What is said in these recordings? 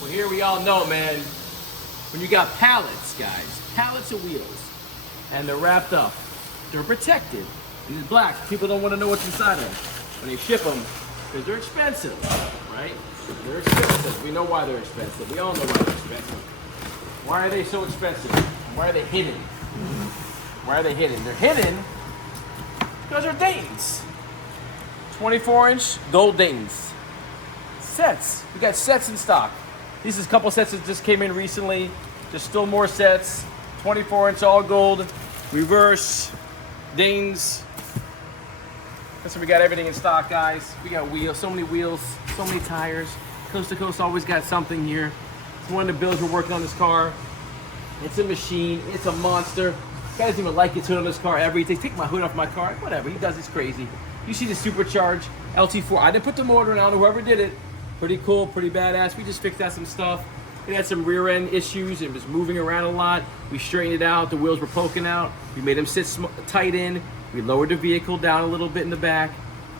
Well, here we all know, man, when you got pallets, guys, pallets of wheels, and they're wrapped up, they're protected. These black, people don't want to know what's inside of them when they ship them, because they're expensive, right? They're expensive. We know why they're expensive. We all know why they're expensive. Why are they so expensive? Why are they hidden? Why are they hidden? They're hidden because they're Daytons. 24-inch gold Daytons. Sets. We got sets in stock. These is a couple sets that just came in recently. There's still more sets. 24-inch all gold. Reverse. Daytons. So we got everything in stock, guys. We got wheels, so many wheels, so many tires. Coast to Coast always got something here. It's one of the builds we're working on this car. It's a machine. It's a monster. Guy doesn't even like his hood on this car ever. He takes, take my hood off my car. Whatever. He does. It's crazy. You see the supercharged LT4. I didn't put the motor in. I don't know whoever did it. Pretty cool. Pretty badass. We just fixed out some stuff. It had some rear end issues. It was moving around a lot. We straightened it out. The wheels were poking out. We made them sit tight in. We lowered the vehicle down a little bit in the back.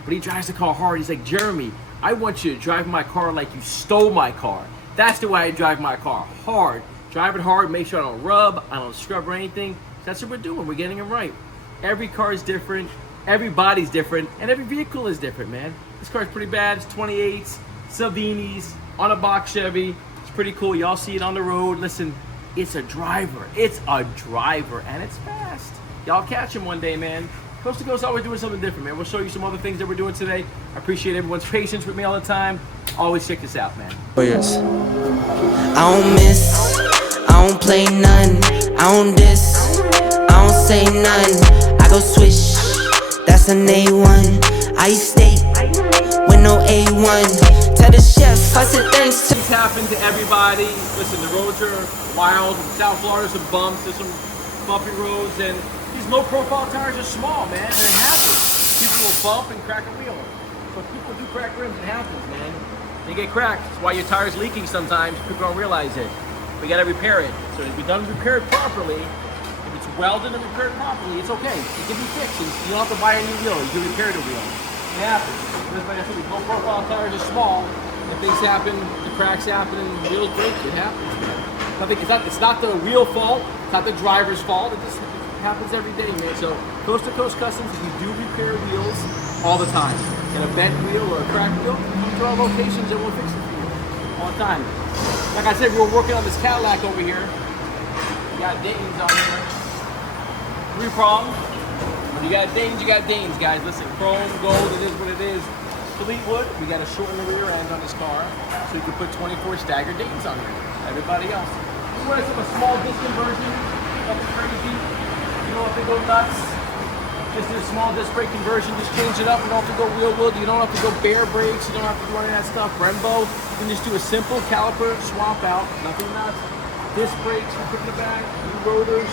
But he drives the car hard. He's like, Jeremy, I want you to drive my car like you stole my car. That's the way I drive my car. Hard. Drive it hard. Make sure I don't rub. I don't scrub or anything. That's what we're doing. We're getting it right. Every car is different. Every body's different. And every vehicle is different, man. This car's pretty bad. It's 28s, Salvinis, on a box Chevy. It's pretty cool. Y'all see it on the road. Listen, it's a driver. It's a driver. And it's fast. Y'all catch him one day, man. Coast to Coast always doing something different, man. We'll show you some other things that we're doing today. I appreciate everyone's patience with me all the time. Always check this out, man. Oh, yes. I don't miss, I don't play none, I don't diss, I don't say none. I go swish, that's an A1. I steak with no A1. Tell the chef, I said thanks to. Things happen to everybody. Listen, the roads are wild. In South Florida, some bumps, there's some bumpy roads, and these low-profile tires are small, man, and it happens. People will bump and crack a wheel. So people do crack rims, it happens, man. They get cracked. That's why your tire's leaking sometimes. People don't realize it. We gotta repair it. So if you're done repaired properly, if it's welded and repaired properly, it's okay. It can be fixed. You don't have to buy a new wheel. You can repair the wheel. It happens. That's why I said these low-profile tires are small. If things happen, the cracks happen, and the wheels break. It happens, man. It's not the wheel fault. It's not the driver's fault. It just happens every day, man. So Coast to Coast Customs, we do repair wheels all the time. And a bent wheel or a cracked wheel, come to our locations and we'll fix it for you all the time. Like I said, we're working on this Cadillac over here. We got Daytons on here. 3-prong. When you got Daytons, guys. Listen, chrome, gold, it is what it is. Fleetwood, we got to shorten the rear end on this car so you can put 24 staggered Daytons on here. Everybody else. This one is a small disc conversion. Nothing crazy. You don't have to go nuts. Just do a small disc brake conversion. Just change it up. You don't have to go wheel wheel. You don't have to go bare brakes. You don't have to do any of that stuff. Brembo. You can just do a simple caliper swap out. Nothing nuts. Disc brakes. We put in the back. New rotors.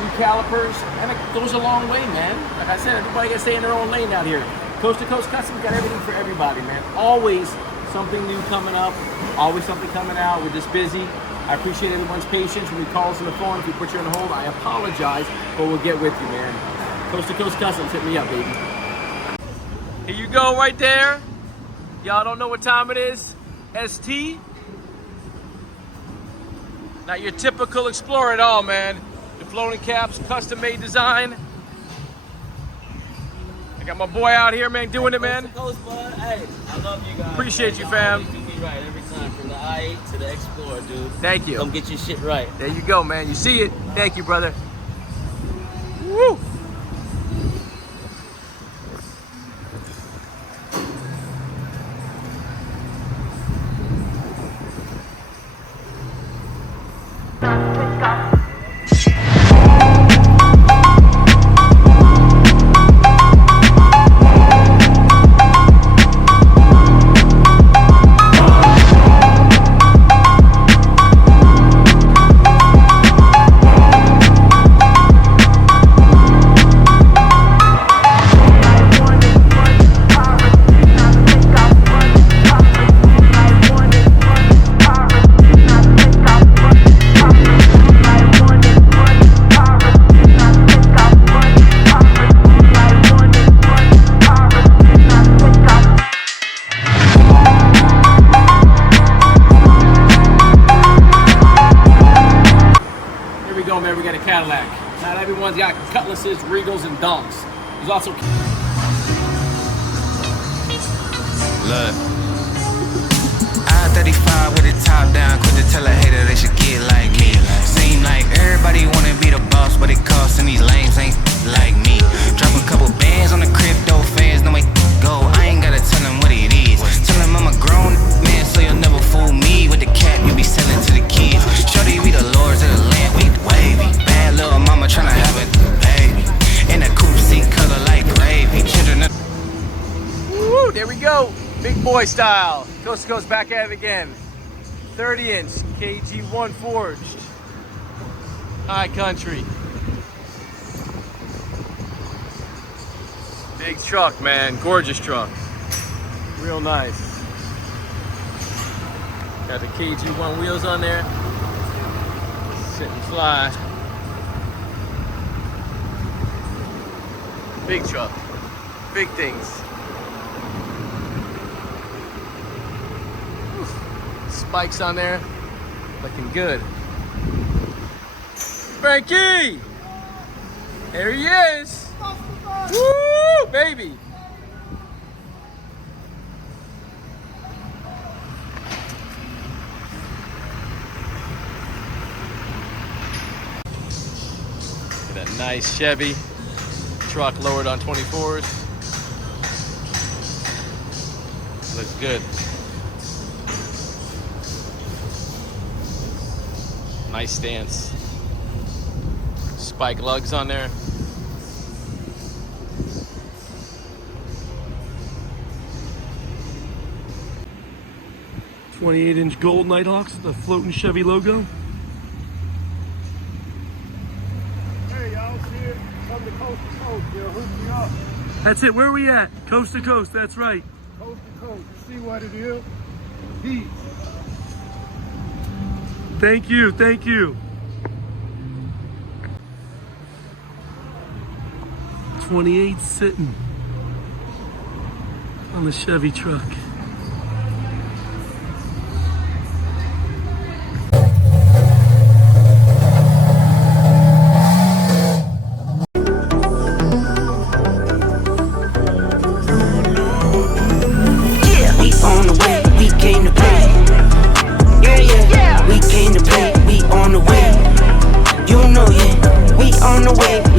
New calipers. And it goes a long way, man. Like I said, everybody got to stay in their own lane out here. Coast to Coast Customs got everything for everybody, man. Always something new coming up. Always something coming out. We're just busy. I appreciate everyone's patience when we call us on the phone. If we put you on hold, I apologize, but we'll get with you, man. Coast to Coast Customs, hit me up, baby. Here you go, right there. Y'all don't know what time it is. ST. Not your typical Explorer at all, man. The floating caps, custom-made design. I got my boy out here, man, doing it, man. Coast, bud. Hey, I love you guys. Appreciate you, fam. You do me right every time, from the i8 to the Explorer, dude. Thank you. Come get your shit right. There you go, man. You see it. Thank you, brother. Woo! we got a Cadillac. Not everyone's got Cutlasses, Regals, and Donks. There's also... Look, I-35 with the top down, quick to tell a hater they should get like me. Seem like everybody wanna be the boss, but it costs and these lames ain't like me. Drop a couple bands on the crypto fans, no way go, I ain't gotta tell them what it is. Tell them I'm a grown man, so you'll never fool me with the cap you be selling to the kids. Shorty, we the lords of the land, we wavy. Bad little mama tryna have a baby. In a coupe seat color like gravy. Children of... Woo, there we go. Big boy style. Coast to coast, back at it again. 30-inch KG1 forged. High country. Big truck, man. Gorgeous truck. Real nice. Got the KG1 wheels on there. Sit and fly. Big truck. Big things. Spikes on there, looking good. Frankie! There he is! Woo, baby! Got a nice Chevy truck lowered on 24s. Looks good. Nice stance. Spike lugs on there. .28-inch gold Nighthawks, the floating Chevy logo. Hey, y'all see it? Come to coast to coast. They'll hook me up. That's it. Where are we at? Coast to coast. That's right. Coast to coast. See what it is? Heat. Thank you. Thank you. 28 sitting on the Chevy truck. We on the way.